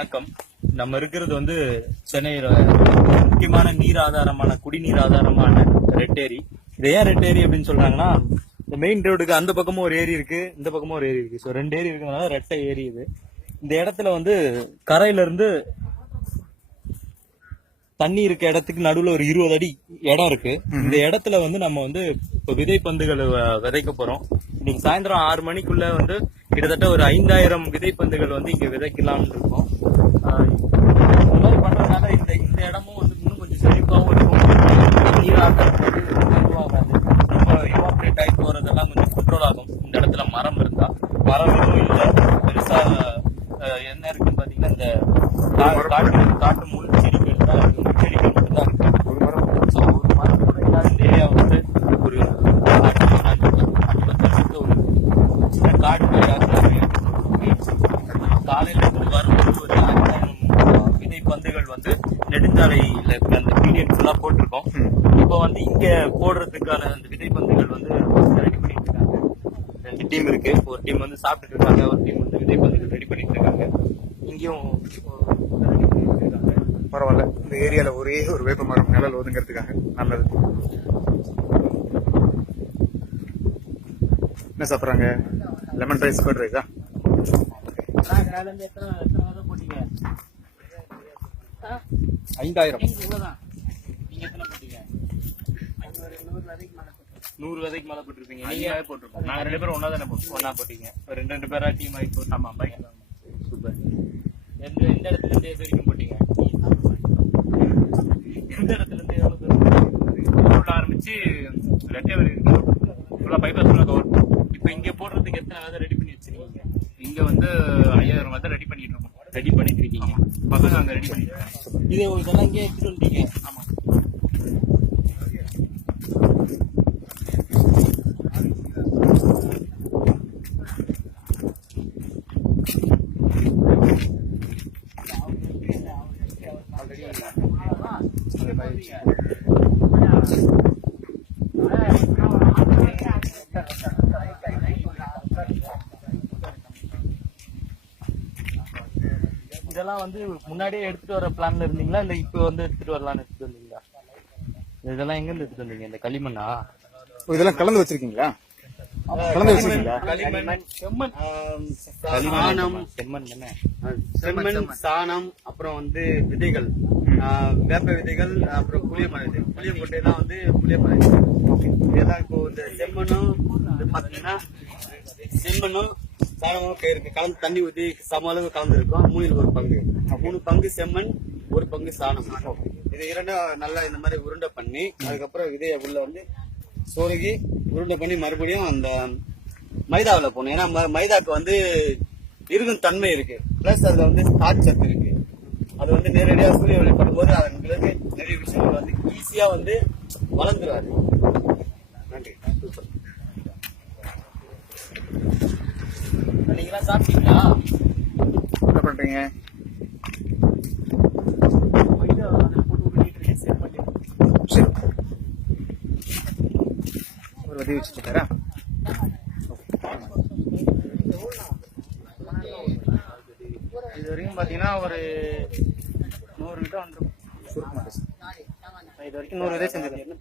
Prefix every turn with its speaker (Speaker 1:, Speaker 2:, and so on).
Speaker 1: வணக்கம். நம்ம இருக்கிறது வந்து சென்னையில முக்கியமான நீர் ஆதாரமான குடிநீர் ஆதாரமான ரெட்டேரி இது ஏன் ரெட்டேரி அப்படின்னு சொல்றாங்கன்னா இந்த மெயின் ரோடுக்கு அந்த பக்கமும் ஒரு ஏரி இருக்கு இந்த பக்கமும் ஒரு ஏரி இருக்கு. ஸோ ரெண்டு ஏரி இருக்கிறதுனால ரெட்டை ஏரி இது. இந்த இடத்துல வந்து கரையில இருந்து தண்ணி இருக்க இடத்துக்கு நடுவுல ஒரு இருபது அடி இடம் இருக்கு. இந்த இடத்துல வந்து நம்ம வந்து இப்போ விதை பந்துகளை விதைக்க போறோம். இன்னைக்கு சாயந்தரம் ஆறு மணிக்குள்ள வந்து கிட்டத்தட்ட ஒரு ஐந்தாயிரம் விதைப்பந்துகள் வந்து இங்க விதைக்கலாம்னு இருக்கோம். இந்த மாதிரி பண்றதுனால இந்த இந்த இடமும் வந்து இன்னும் கொஞ்சம் செழிப்பாகவும் இருக்கும். நீராட்டம் வந்து இதுவாகாது ரொம்ப இவாப்ரேட் ஆகி போறதெல்லாம் கொஞ்சம் கண்ட்ரோல் ஆகும் இந்த இடத்துல மரம் இருந்தா மரம் எதுவும் இல்லை பெருசா ஆஹ் என்ன இருக்குன்னு பாத்தீங்கன்னா இந்த கா- காட்டு காட்டு முள் செடிகள் தான் இருக்கு முள் செடிகள் மட்டும் தான் இருக்கு ஒரு மரம் ஸோ ஒரு மரம் கூட இல்லாத இந்த ஏரியா வந்து ஒரு அஞ்சு அஞ்சு பத்து வருஷத்துக்கு ஒரு சின்ன காடு மாதிரி ஆக்கலாம் காலையில இருந்து வரும்போது ஒரு ஆயிரம் விதை பந்துகள் வந்து நெடுஞ்சாலையில இருக்கிற அந்த பீரியட் ஃபுல்லா போட்டிருக்கோம் இப்போ வந்து இங்க போடுறதுக்கான அந்த விதை பந்துகள் வந்து ரெடி பண்ணிட்டு இருக்காங்க ரெண்டு டீம் இருக்கு. ஒரு டீம் வந்து சாப்பிட்டுட்டு இருக்காங்க ஒரு டீம் வந்து விதை பந்துகள் ரெடி பண்ணிட்டு இருக்காங்க. இங்கேயும் பரவாயில்ல. இந்த ஏரியால ஒரே ஒரு வேப்ப மரம் நிழல் ஒதுங்கிறதுக்காக நல்லது. என்ன சாப்பிட்றாங்க? லெமன் ரைஸ் கர்ட் ரைஸா ஐந்தாயிரம்.
Speaker 2: நூறு விதைக்கு மேல போட்டிருப்பீங்க.
Speaker 1: நீங்க போட்டிருக்கோம் நாங்க ரெண்டு பேரும் ஒன்னா தானே போட்டோம் ஒன்னா போட்டீங்க. ஒரு ரெண்டு ரெண்டு பேரா டீம் ஆகி போட்டு ஆமா பைக் சூப்பர்.
Speaker 3: எந்த எந்த இடத்துல இருந்து வரைக்கும் போட்டீங்க? எந்த இடத்துல இருந்து எவ்வளவு
Speaker 1: தூரம் ஆரம்பிச்சு ரெட்டை வரைக்கும் ஃபுல்லா பைப்பர் ஃபுல்லா கவர்
Speaker 3: இப்போ இங்க போடுறதுக்கு எத்தனை விதை ரெடி பண்ணி வச்சிருக்கீங்க?
Speaker 1: இங்க வந்து ஐயாயிரம் விதை ரெடி பண்ணிட்டு இருக்கோம். ரெடி பண்ணிட்டு இருக்கீங்க. பசங்க அங்க ரெடி பண்ணிட்டு இருக்காங்க.
Speaker 3: இது இதெல்லாம் இங்கே எடுத்துட்டு வந்துட்டீங்க. ஆமா. இதெல்லாம் வந்து முன்னாடியே எடுத்துட்டு வர பிளான்ல இருந்தீங்களா? இல்ல இப்போ வந்து எடுத்துட்டு வரலாம்னு எடுத்துட்டு வந்தீங்களா? இதெல்லாம் எங்க இருந்து எடுத்துட்டு வந்தீங்க? இந்த களிமண்ணா?
Speaker 1: இதெல்லாம் கலந்து வச்சிருக்கீங்களா? கலந்து வச்சிருக்கீங்களா?
Speaker 2: களிமண் செம்மண். சாணம். செம்மண் தானே? செம்மண் சாணம் அப்புறம் வந்து விதைகள். வேப்ப விதைகள் அப்புறம் புளியமரம் விதை புளியங்கொட்டை தான் வந்து புளியமரம் இதெல்லாம் இப்போ இந்த செம்மண்ணும் இது பார்த்தீங்கன்னா செம்மண்ணும் சாணமும் இருக்கு. கலந்து தண்ணி ஊற்றி சம அளவு கலந்துருக்கும். மூணில் ஒரு பங்கு. மூணு பங்கு செம்மண் ஒரு பங்கு சாணம். இது இரண்டும் நல்லா இந்த மாதிரி உருண்டை பண்ணி அதுக்கப்புறம் விதையை உள்ள வந்து சொருகி உருண்டை பண்ணி மறுபடியும் அந்த மைதாவில் போடணும். ஏன்னா மைதாக்கு வந்து இருக்கும் தன்மை இருக்கு. பிளஸ் அதுல வந்து ஸ்டார்ச் சத்து இருக்கு. அது வந்து நேரடியாக சூரிய ஒளி படும்போது அதுங்களுக்கு நிறைய விஷயங்கள் வந்து ஈஸியாக வந்து வளர்ந்துருவாரு. நன்றி.
Speaker 3: நீங்களாம் சாப்பிட்டீங்களா?
Speaker 1: என்ன பண்றீங்க? சரி ஒரு விதை வச்சுட்டு இருக்காரா
Speaker 3: இது வரைக்கும் பார்த்தீங்கன்னா ஒரு நூறு கிட்ட வந்துடும். இது வரைக்கும் நூறு விதை செஞ்சிருக்கேன்